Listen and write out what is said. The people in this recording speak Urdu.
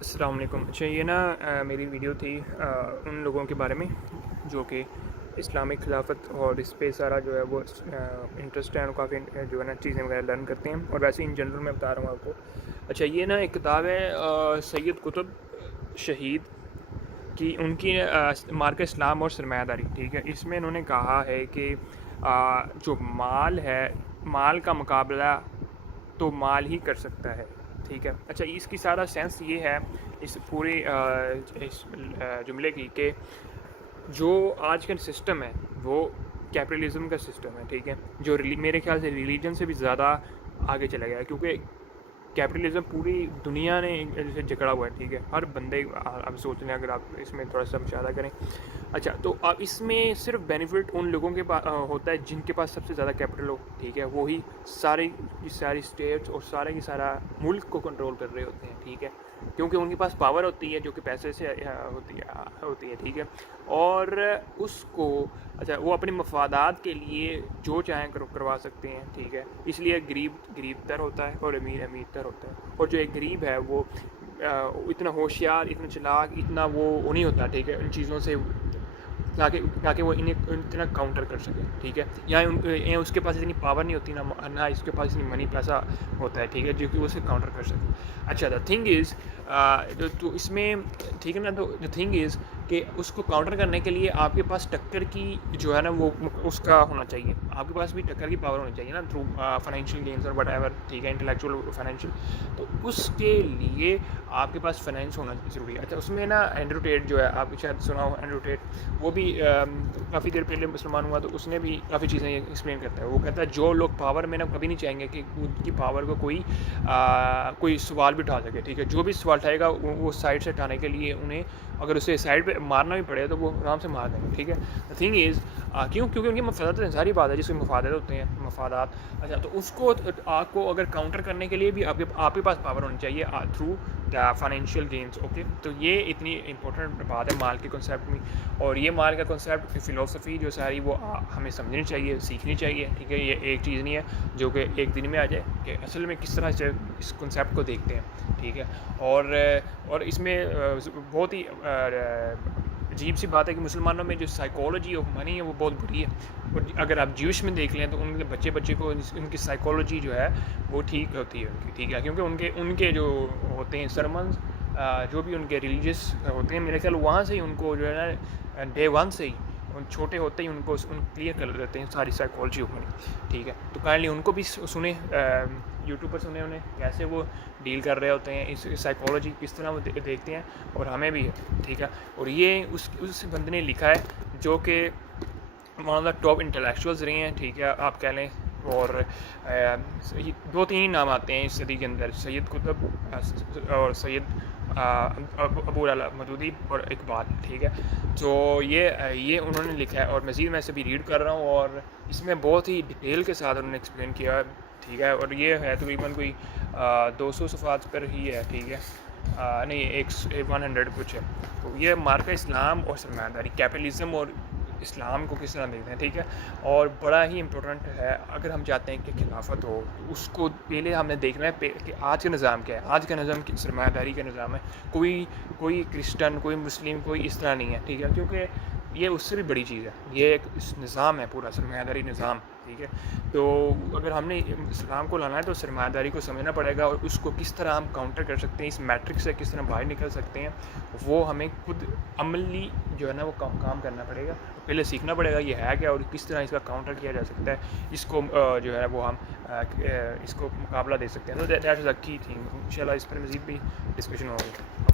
السلام علیکم۔ اچھا یہ نا میری ویڈیو تھی ان لوگوں کے بارے میں جو کہ اسلامک خلافت اور اس پہ سارا جو ہے وہ انٹرسٹ ہے اور کافی جو ہے نا چیزیں وغیرہ لرن کرتے ہیں، اور ویسے ان جنرل میں بتا رہا ہوں آپ کو۔ اچھا یہ نا ایک کتاب ہے سید قطب شہید کی، ان کی مارکہ اسلام اور سرمایہ داری، ٹھیک ہے۔ اس میں انہوں نے کہا ہے کہ جو مال ہے، مال کا مقابلہ تو مال ہی کر سکتا ہے، ٹھیک ہے۔ اچھا اس کی سارا سینس یہ ہے اس پورے اس جملے کی کہ جو آج کا سسٹم ہے وہ کیپٹلزم کا سسٹم ہے، ٹھیک ہے، جو میرے خیال سے ریلیجن سے بھی زیادہ آگے چلا گیا ہے، کیونکہ کیپٹلزم پوری دنیا نے سے جکڑا ہوا ہے، ٹھیک ہے۔ ہر بندے اب سوچ لیں، اگر آپ اس میں تھوڑا سا مشاہدہ کریں۔ اچھا تو اب اس میں صرف بینیفٹ ان لوگوں کے پاس ہوتا ہے جن کے پاس سب سے زیادہ کیپٹل ہو، ٹھیک ہے، وہی ساری کی ساری اسٹیٹس اور سارے کی سارا ملک کو کنٹرول کر رہے ہوتے ہیں، ٹھیک ہے، کیونکہ ان کے پاس پاور ہوتی ہے جو کہ پیسے سے ہوتی ہے، ٹھیک ہے۔ اور اس کو اچھا وہ اپنے مفادات کے لیے جو چاہیں کروا سکتے ہیں، ٹھیک ہے۔ اس لیے غریب تر ہوتا ہے اور امیر تر ہوتا ہے، اور جو ایک غریب ہے وہ اتنا ہوشیار، اتنا چلاک، اتنا وہ نہیں ہوتا، ٹھیک ہے، ان چیزوں سے تاکہ وہ انہیں اتنا کاؤنٹر کر سکے، ٹھیک ہے، یا اس کے پاس اتنی پاور نہیں ہوتی، نہ اس کے پاس اتنی منی پیسہ ہوتا ہے، ٹھیک ہے، جو کہ وہ اسے کاؤنٹر کر سکے۔ اچھا دا تھنگ از تو اس میں ٹھیک ہے نا، تو دا تھنگ از کہ اس کو کاؤنٹر کرنے کے لیے آپ کے پاس ٹکر کی جو ہے نا وہ اس کا ہونا چاہیے، آپ کے پاس بھی ٹکر کی پاور ہونی چاہیے نا، تھرو فائنینشیل گینز اور وٹ ایور، ٹھیک ہے، انٹلیکچوئل فائنینشیل، تو اس کے لیے آپ کے پاس فائنینس ہونا ضروری ہے۔ اچھا اس میں نا اینڈریو ٹیٹ جو ہے، آپ شاید سنا ہو اینڈریو ٹیٹ، وہ بھی کافی دیر پہلے مسلمان ہوا، تو اس نے بھی کافی چیزیں ایکسپلین کرتا ہے۔ وہ کہتا ہے جو لوگ پاور میں نا کبھی نہیں چاہیں گے کہ ان کی پاور کو کوئی سوال بھی اٹھا سکے، ٹھیک ہے، جو بھی سوال اٹھائے گا وہ سائڈ سے اٹھانے کے لیے انہیں اگر اسے سائڈ پہ مارنا بھی پڑے تو وہ آرام سے مار دیں گے، ٹھیک ہے۔ دا تھنگ از کیونکہ ان کے مفادات ساری بات ہے، جس کے مفادات ہوتے ہیں، مفادات۔ اچھا تو اس کو آپ کو اگر کاؤنٹر کرنے کے لیے بھی آپ کے پاس پاور ہونی چاہیے تھرو فائنینشیل گینز، اوکے۔ تو یہ اتنی امپورٹنٹ بات ہے مال کے کنسیپٹ میں، اور یہ مال کا کنسیپٹ فلسفی جو ساری وہ ہمیں سمجھنی چاہیے، سیکھنی چاہیے، ٹھیک ہے۔ یہ ایک چیز نہیں ہے جو کہ ایک دن میں آ جائے، کہ اصل میں کس طرح سے اس کنسیپٹ کو دیکھتے ہیں، ٹھیک ہے۔ اور اس میں بہت ہی عجیب سی بات ہے کہ مسلمانوں میں جو سائیکالوجی آف منی ہے وہ بہت بری ہے، اور اگر آپ جیوش میں دیکھ لیں تو ان کے بچے کو ان کی سائیکالوجی جو ہے وہ ٹھیک ہوتی ہے، ٹھیک ہے، کیونکہ ان کے جو ہوتے ہیں سرمنز، جو بھی ان کے ریلیجیس ہوتے ہیں، میرے خیال وہاں سے ہی ان کو جو ہے نا ڈے ون سے ہی چھوٹے ہوتے ہی ان کو کلیئر کر دیتے ہیں ساری سائیکالوجی آف منی، ٹھیک ہے۔ تو کائنڈلی ان کو بھی سنیں، یوٹیوب پر سنیں انہیں کیسے وہ ڈیل کر رہے ہوتے ہیں، اس سائیکالوجی کس طرح وہ دیکھتے ہیں، اور ہمیں بھی ہے، ٹھیک ہے۔ اور یہ اس بندے نے لکھا ہے جو کہ one of the top intellectuals رہے ہیں، ٹھیک ہے، آپ کہہ لیں۔ اور دو تین نام آتے ہیں اس صدی کے اندر، سید قطب اور سید ابو اعلیٰ مودودی اور اقبال، ٹھیک ہے۔ تو یہ انہوں نے لکھا ہے، اور مزید میں اسے بھی ریڈ کر رہا ہوں، اور اس میں بہت ہی ڈیٹیل کے ساتھ انہوں نے ایکسپلین کیا ہے، ٹھیک ہے۔ اور یہ ہے تقریباً کوئی 200 صفحات پر ہی ہے، ٹھیک ہے، نہیں 100 کچھ ہے۔ تو یہ مارکہ اسلام اور سرمایہ داری، کیپٹلزم اور اسلام کو کس طرح دیکھتے ہیں، ٹھیک ہے۔ اور بڑا ہی امپورٹنٹ ہے، اگر ہم چاہتے ہیں کہ خلافت ہو تو اس کو پہلے ہم نے دیکھنا ہے کہ آج کا نظام کیا ہے۔ آج کا نظام سرمایہ داری کا نظام ہے، کوئی کرسچن، کوئی مسلم، کوئی اس طرح نہیں ہے، ٹھیک ہے، کیونکہ یہ اس سے بھی بڑی چیز ہے، یہ ایک نظام ہے، پورا سرمایہ داری نظام، ٹھیک ہے۔ تو اگر ہم نے اسلام کو لانا ہے تو سرمایہ داری کو سمجھنا پڑے گا، اور اس کو کس طرح ہم کاؤنٹر کر سکتے ہیں، اس میٹرک سے کس طرح باہر نکل سکتے ہیں، وہ ہمیں خود عملی جو ہے نا وہ کام کرنا پڑے گا، پہلے سیکھنا پڑے گا یہ ہے کیا اور کس طرح اس کا کاؤنٹر کیا جا سکتا ہے، اس کو جو ہے وہ ہم اس کو مقابلہ دے سکتے ہیں۔ تو دیٹ از اے کی تھنگ، انشاءاللہ اس پر مزید بھی ڈسکشن ہوگی۔